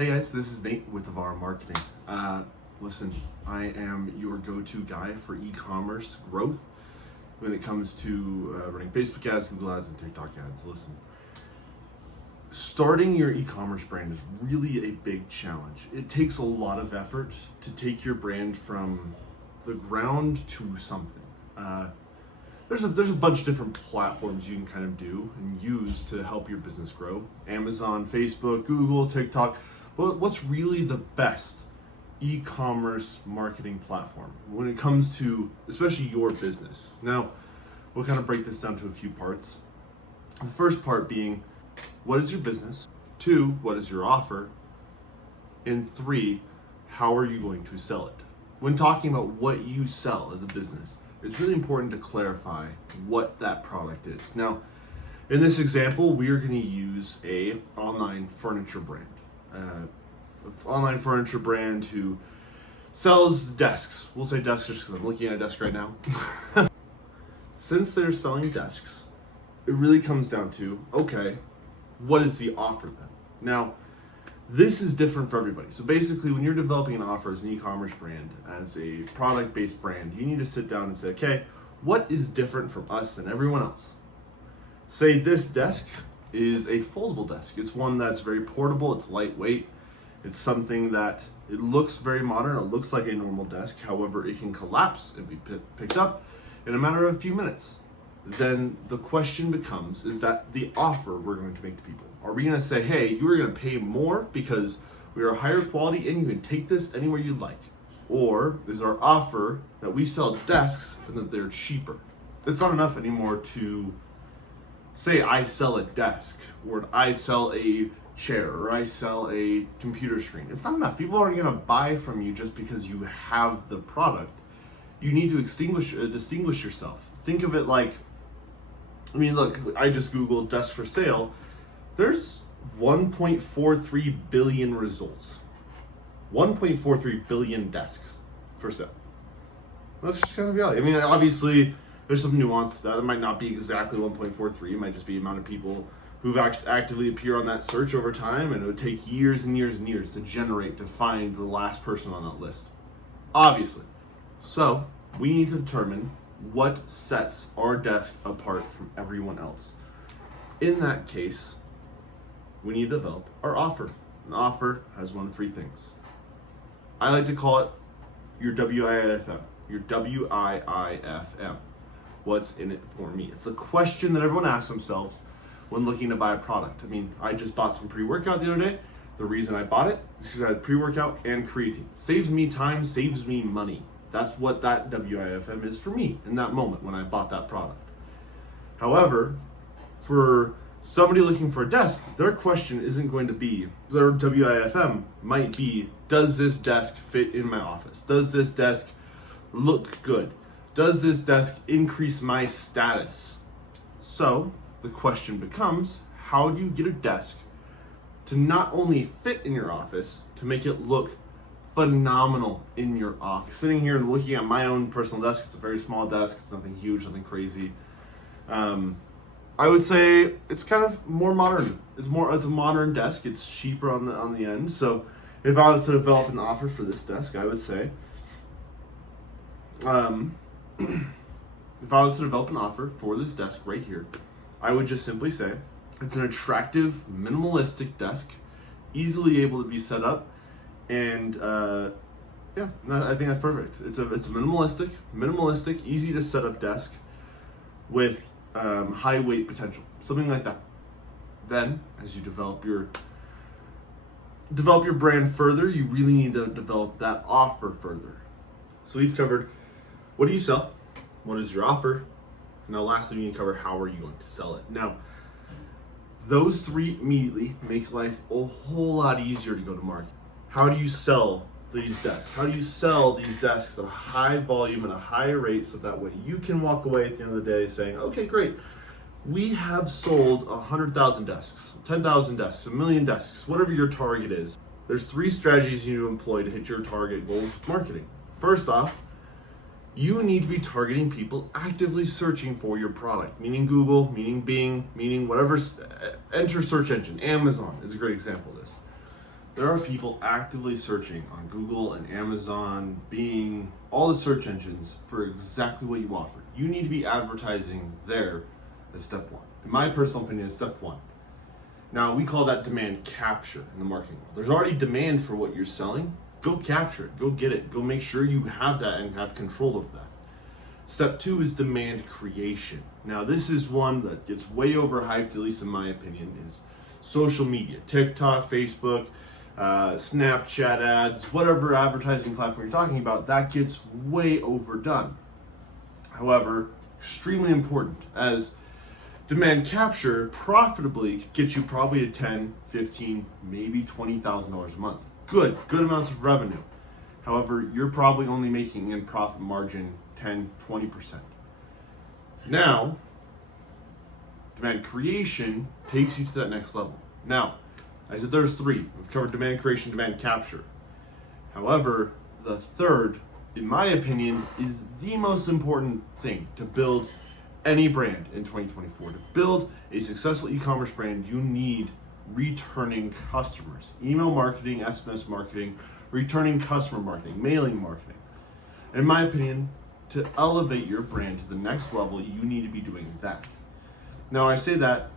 Hey guys, this is Nate with Avara Marketing. Listen, I am your go-to guy for e-commerce growth when it comes to running Facebook ads, Google ads, and TikTok ads. Listen, starting your e-commerce brand is really a big challenge. It takes a lot of effort to take your brand from the ground to something. There's a bunch of different platforms you can kind of do and use to help your business grow. Amazon, Facebook, Google, TikTok. But what's really the best e-commerce marketing platform when it comes to especially your business? Now, we'll kind of break this down to a few parts. The first part being, what is your business? 2, what is your offer? And 3, how are you going to sell it? When talking about what you sell as a business, it's really important to clarify what that product is. Now, in this example, we are going to use a online furniture brand. Online furniture brand who sells desks. We'll say desks just because I'm looking at a desk right now. Since they're selling desks, it really comes down to, okay, what is the offer then? Now, this is different for everybody. So basically, when you're developing an offer as an e-commerce brand, as a product-based brand, you need to sit down and say, okay, what is different from us and everyone else? Say this desk is a foldable desk. It's one that's very portable, it's lightweight. It's something that it looks very modern. It looks like a normal desk. However, it can collapse and be picked up in a matter of a few minutes. Then the question becomes, is that the offer we're going to make to people? Are we going to say, hey, you're going to pay more because we are higher quality and you can take this anywhere you like? Or is our offer that we sell desks and that they're cheaper? It's not enough anymore to say I sell a desk or I sell a chair or I sell a computer screen. It's not enough. People aren't going to buy from you just because you have the product. You need to distinguish yourself. Think of it like, look, I just Googled desk for sale. There's 1.43 billion results. 1.43 billion desks for sale. That's just kind of reality. Obviously, there's some nuance to that. It might not be exactly 1.43. It might just be the amount of people who've actively appear on that search over time, and it would take years and years and years to find the last person on that list. Obviously. So, we need to determine what sets our desk apart from everyone else. In that case, we need to develop our offer. An offer has one of 3 things. I like to call it your WIIFM. Your WIIFM. What's in it for me? It's a question that everyone asks themselves when looking to buy a product. I just bought some pre-workout the other day. The reason I bought it is because I had pre-workout and creatine. Saves me time, saves me money. That's what that WIIFM is for me in that moment when I bought that product. However, for somebody looking for a desk, their question isn't going to be, their WIIFM might be, does this desk fit in my office? Does this desk look good? Does this desk increase my status? So the question becomes, how do you get a desk to not only fit in your office, to make it look phenomenal in your office? Sitting here and looking at my own personal desk, it's a very small desk, it's nothing huge, nothing crazy. I would say it's kind of more modern. It's a modern desk, it's cheaper on the end. So if I was to develop an offer for this desk, I would say, if I was to develop an offer for this desk right here, I would just simply say, it's an attractive, minimalistic desk, easily able to be set up, and I think that's perfect. It's a minimalistic, easy to set up desk with high weight potential, something like that. Then, as you develop your brand further, you really need to develop that offer further. So we've covered, what do you sell? What is your offer? Now, lastly, we need to cover, how are you going to sell it? Now, those 3 immediately make life a whole lot easier to go to market. How do you sell these desks? How do you sell these desks at a high volume and a high rate so that way you can walk away at the end of the day saying, okay, great. We have sold 100,000 desks, 10,000 desks, 1 million desks, whatever your target is. There's 3 strategies you need to employ to hit your target goals with marketing. First off, you need to be targeting people actively searching for your product, meaning Google, meaning Bing, meaning whatever, enter search engine. Amazon is a great example of this. There are people actively searching on Google and Amazon, Bing, all the search engines for exactly what you offer. You need to be advertising there as step one. In my personal opinion, it's step one. Now, we call that demand capture in the marketing world. There's already demand for what you're selling. Go capture it, go get it, go make sure you have that and have control of that. Step two is demand creation. Now, this is one that gets way overhyped, at least in my opinion, is social media, TikTok, Facebook, Snapchat ads, whatever advertising platform you're talking about, that gets way overdone. However, extremely important, as demand capture profitably gets you probably to 10, 15, maybe $20,000 a month. Good amounts of revenue. However, you're probably only making in profit margin 10, 20%. Now, demand creation takes you to that next level. Now, I said there's three. We've covered demand creation, demand capture. However, the third, in my opinion, is the most important thing to build any brand in 2024. To build a successful e-commerce brand, you need returning customers. Email marketing, SMS marketing, returning customer marketing, mailing marketing. In my opinion, to elevate your brand to the next level, you need to be doing that. Now, I say that,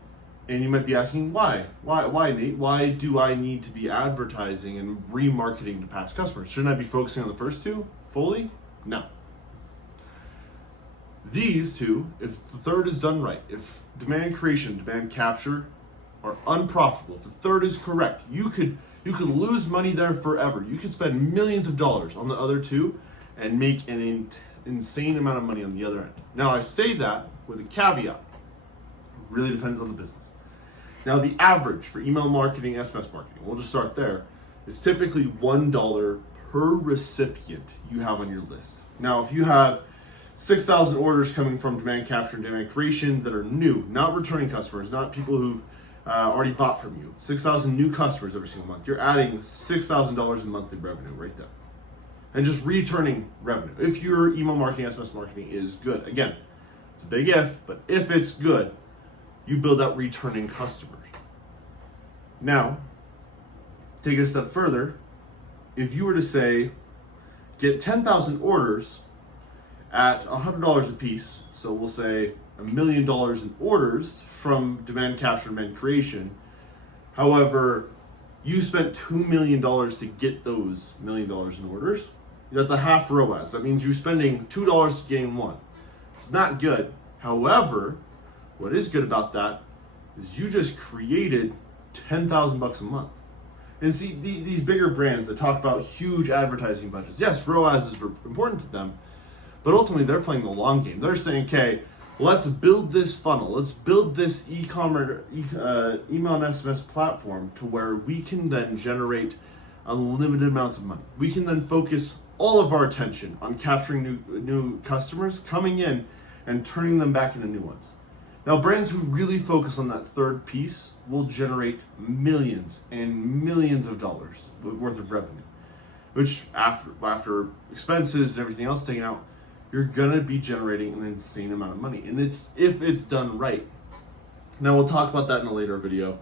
and you might be asking, why? Why, Nate? Why do I need to be advertising and remarketing to past customers? Shouldn't I be focusing on the first two fully? No. These two, if the third is done right, if demand creation, demand capture are unprofitable, if the third is correct, you could lose money there forever. You could spend millions of dollars on the other two and make an insane amount of money on the other end. Now, I say that with a caveat. It really depends on the business. Now, the average for email marketing, SMS marketing, we'll just start there, is typically $1 per recipient you have on your list. Now, if you have 6,000 orders coming from demand capture and demand creation that are new, not returning customers, not people who've already bought from you, 6,000 new customers every single month, you're adding $6,000 in monthly revenue right there. And just returning revenue. If your email marketing, SMS marketing is good. Again, it's a big if, but if it's good, you build out returning customers. Now, take it a step further. If you were to say, get 10,000 orders at $100 a piece, so we'll say $1 million in orders from demand capture, demand creation. However, you spent $2 million to get those $1 million in orders. That's a half ROAS. That means you're spending $2 to gain one. It's not good. However, what is good about that is you just created $10,000 a month. And see, these bigger brands that talk about huge advertising budgets, yes, ROAS is important to them, but ultimately they're playing the long game. They're saying, okay, let's build this funnel. Let's build this e-commerce, email and SMS platform to where we can then generate unlimited amounts of money. We can then focus all of our attention on capturing new customers coming in and turning them back into new ones. Now, brands who really focus on that third piece will generate millions and millions of dollars worth of revenue, which after expenses and everything else taken out, you're gonna be generating an insane amount of money. And it's if it's done right. Now, we'll talk about that in a later video.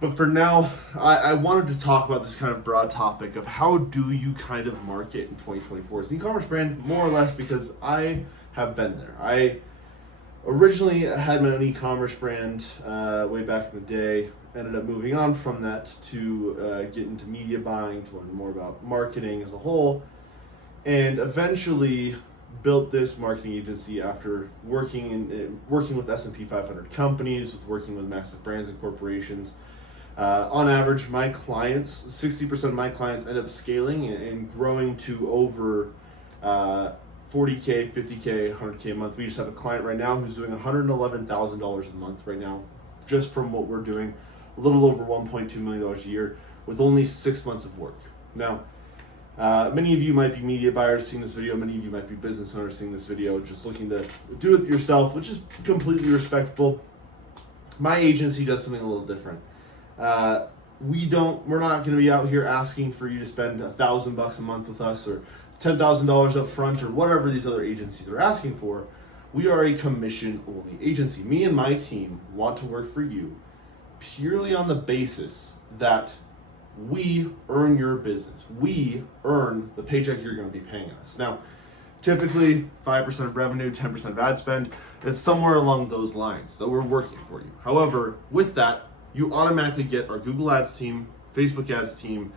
But for now, I wanted to talk about this kind of broad topic of how do you kind of market in 2024 as an e-commerce brand, more or less, because I have been there. I originally had my own e-commerce brand way back in the day, ended up moving on from that to get into media buying, to learn more about marketing as a whole, and eventually built this marketing agency after working with S&P 500 companies, working with massive brands and corporations. On average, my clients, 60% of my clients end up scaling and growing to over 40K, 50K, 100K a month. We just have a client right now who's doing $111,000 a month right now, just from what we're doing, a little over $1.2 million a year with only 6 months of work. Now, many of you might be media buyers seeing this video, many of you might be business owners seeing this video, just looking to do it yourself, which is completely respectable. My agency does something a little different. We're not going to be out here asking for you to spend $1,000 a month with us or $10,000 up front or whatever these other agencies are asking for. We are a commission-only agency. Me and my team want to work for you purely on the basis that We earn your business. We earn the paycheck you're going to be paying us. Now, typically 5% of revenue, 10% of ad spend, it's somewhere along those lines that we're working for you. However, with that, you automatically get our Google Ads team, Facebook Ads team,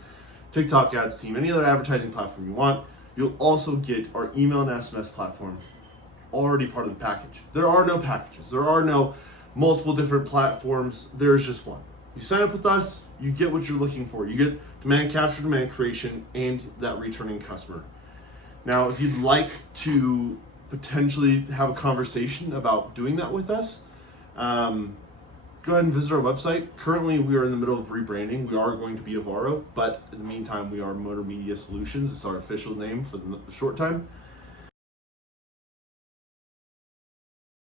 TikTok Ads team, any other advertising platform you want. You'll also get our email and SMS platform already part of the package. There are no packages. There are no multiple different platforms. There's just one. You sign up with us, you get what you're looking for. You get demand capture, demand creation, and that returning customer. Now, if you'd like to potentially have a conversation about doing that with us, go ahead and visit our website. Currently, we are in the middle of rebranding. We are going to be Avaro, but in the meantime, we are Motor Media Solutions. It's our official name for the short time.